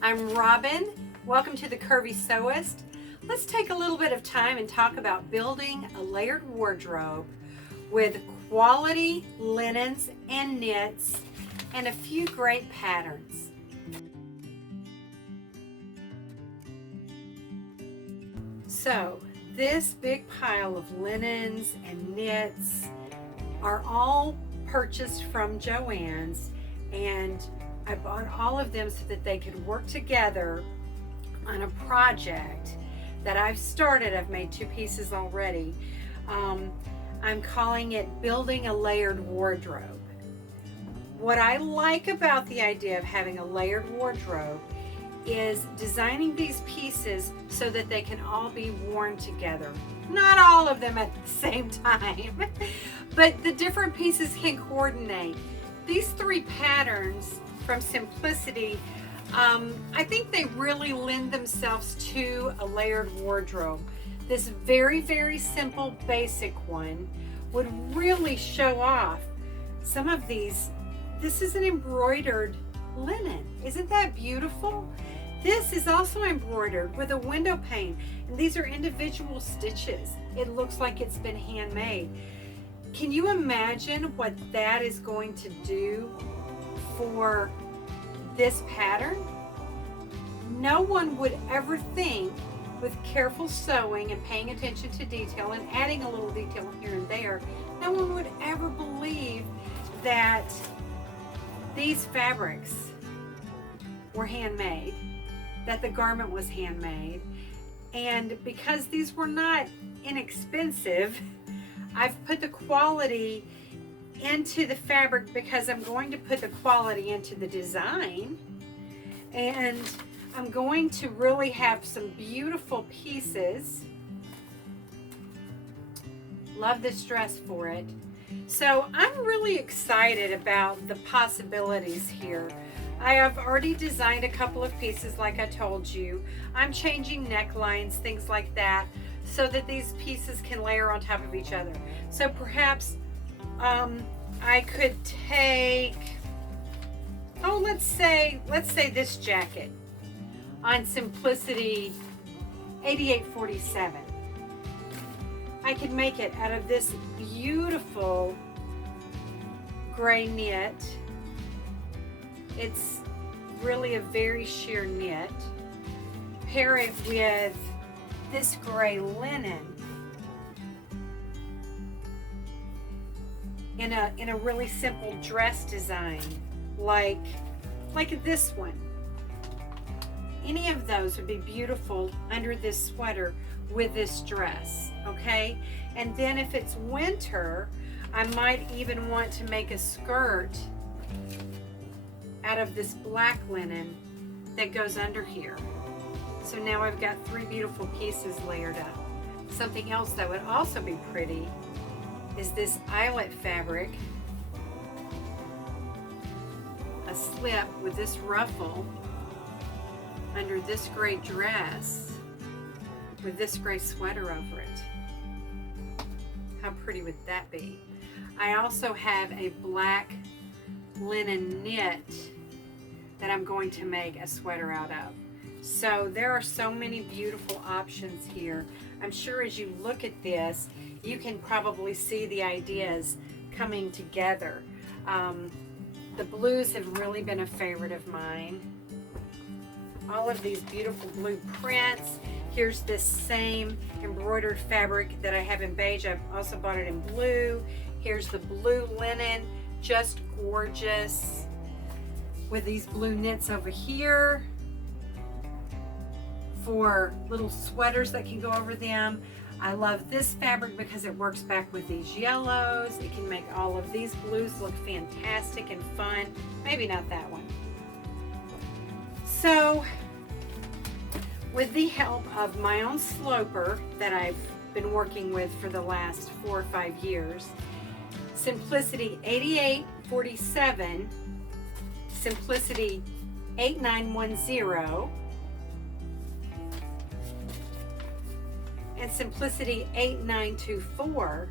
I'm Robin. Welcome to the Curvy Sewist. Let's take a little bit of time and talk about building a layered wardrobe with quality linens and knits and a few great patterns. So this big pile of linens and knits are all purchased from Joann's, and I bought all of them so that they could work together on a project that I've started. I've made 2 pieces already. I'm calling it Building a Layered Wardrobe. What I like about the idea of having a layered wardrobe is designing these pieces so that they can all be worn together. Not all of them at the same time, but the different pieces can coordinate. These 3 patterns from Simplicity, I think they really lend themselves to a layered wardrobe. This very, very simple basic one would really show off some of these. This is an embroidered linen. Isn't that beautiful? This is also embroidered with a window pane, and these are individual stitches. It looks like it's been handmade. Can you imagine what that is going to do for this pattern? No one would ever think, with careful sewing and paying attention to detail and adding a little detail here and there, no one would ever believe that these fabrics were handmade, that the garment was handmade. And because these were not inexpensive, I've put the quality into the fabric because I'm going to put the quality into the design, and I'm going to really have some beautiful pieces. Love this dress for it. So I'm really excited about the possibilities here. I have already designed a couple of pieces like I told you. I'm changing necklines, things like that, so that these pieces can layer on top of each other. So perhaps I could take, let's say this jacket on Simplicity 8847. I could make it out of this beautiful gray knit. It's really a very sheer knit. Pair it with this gray linen in a really simple dress design, like this one. Any of those would be beautiful under this sweater with this dress, okay? And then if it's winter, I might even want to make a skirt out of this black linen that goes under here. So now I've got 3 beautiful pieces layered up. Something else that would also be pretty is this eyelet fabric, a slip with this ruffle under this gray dress with this gray sweater over it. How pretty would that be? I also have a black linen knit that I'm going to make a sweater out of. So there are so many beautiful options here. I'm sure as you look at this, you can probably see the ideas coming together. The blues have really been a favorite of mine. All of these beautiful blue prints. Here's this same embroidered fabric that I have in beige. I've also bought it in blue. Here's the blue linen, just gorgeous, with these blue knits over here for little sweaters that can go over them. I love this fabric because it works back with these yellows. It can make all of these blues look fantastic and fun. Maybe not that one. So with the help of my own sloper that I've been working with for the last 4 or 5 years, Simplicity 8847, Simplicity 8910, and Simplicity 8924,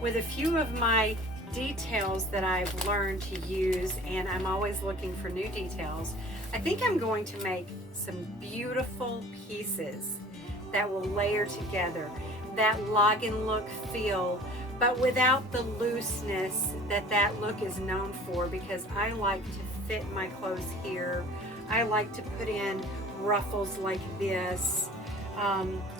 with a few of my details that I've learned to use, and I'm always looking for new details. I think I'm going to make some beautiful pieces that will layer together, that login look feel, but without the looseness that look is known for, because I like to fit my clothes here. I like to put in ruffles like this,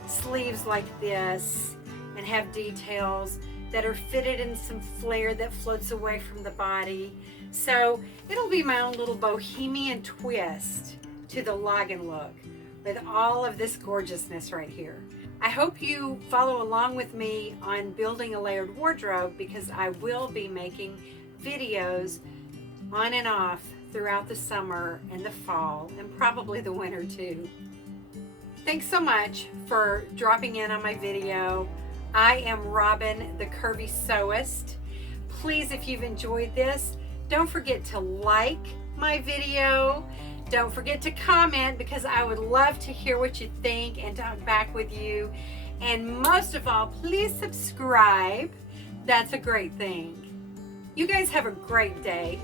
sleeves like this, and have details that are fitted in some flare that floats away from the body. So it'll be my own little bohemian twist to the login look with all of this gorgeousness right here. I hope you follow along with me on building a layered wardrobe, because I will be making videos on and off throughout the summer and the fall, and probably the winter too. Thanks so much for dropping in on my video. I am Robin, the Curvy Sewist. Please, if you've enjoyed this, don't forget to like my video. Don't forget to comment, because I would love to hear what you think and talk back with you. And most of all, please subscribe. That's a great thing. You guys have a great day.